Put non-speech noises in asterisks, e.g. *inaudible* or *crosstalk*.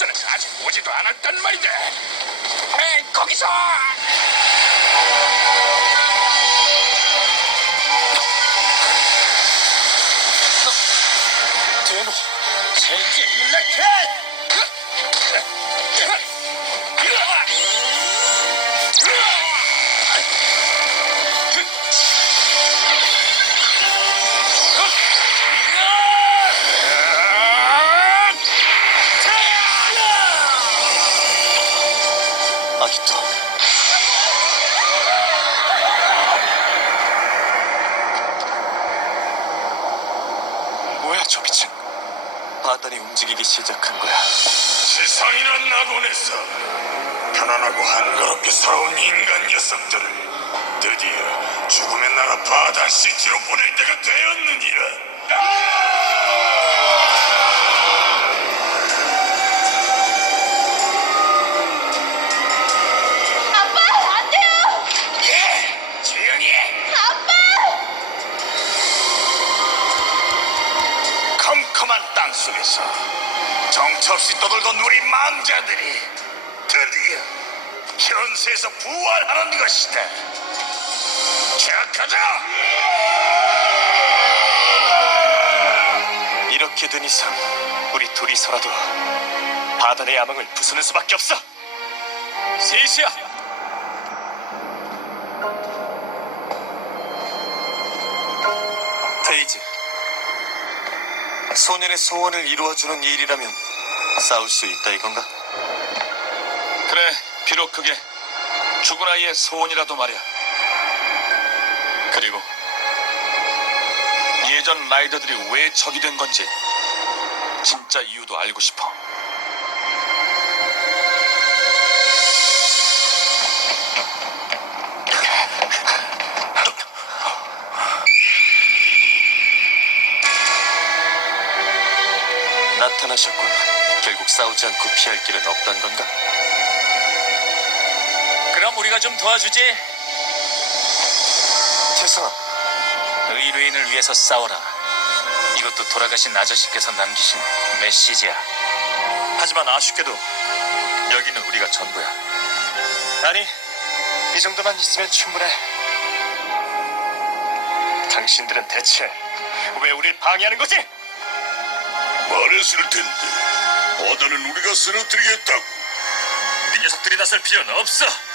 아직 오지도 않았단 말인데 에 거기서 대노 제게 일렉해 바다니 움직이기 시작한 거야. 세상이나 낙원에서 편안하고 한가롭게 살아온 인간 녀석들을 드디어 죽음의 나라 바다시티로 보낼 때가 되었느니라. *laughs* 정처 없이 떠돌던 우리 망자들이 드디어 결혼세에서 부활하는 것이다. 착하자! *laughs* 이렇게 된 이상 우리 둘이서라도 바다의 야망을 부수는 수밖에 없어. 세시야! *laughs* 소년의 소원을 이루어주는 일이라면 싸울 수 있다 이건가? 그래, 비록 그게 죽은 아이의 소원이라도 말이야. 그리고 예전 라이더들이 왜 적이 된 건지 진짜 이유도 알고 싶어. 나타나셨구나. 결국 싸우지 않고 피할 길은 없단 건가? 그럼 우리가 좀 도와주지. 죄송합니다. 의뢰인을 위해서 싸워라. 이것도 돌아가신 아저씨께서 남기신 메시지야. 하지만 아쉽게도 여기는 우리가 전부야. 아니, 이 정도만 있으면 충분해. 당신들은 대체 왜 우릴 방해하는 거지? 말했을 텐데 바다는 우리가 쓰러뜨리겠다고 이네 녀석들이 나설 필요는 없어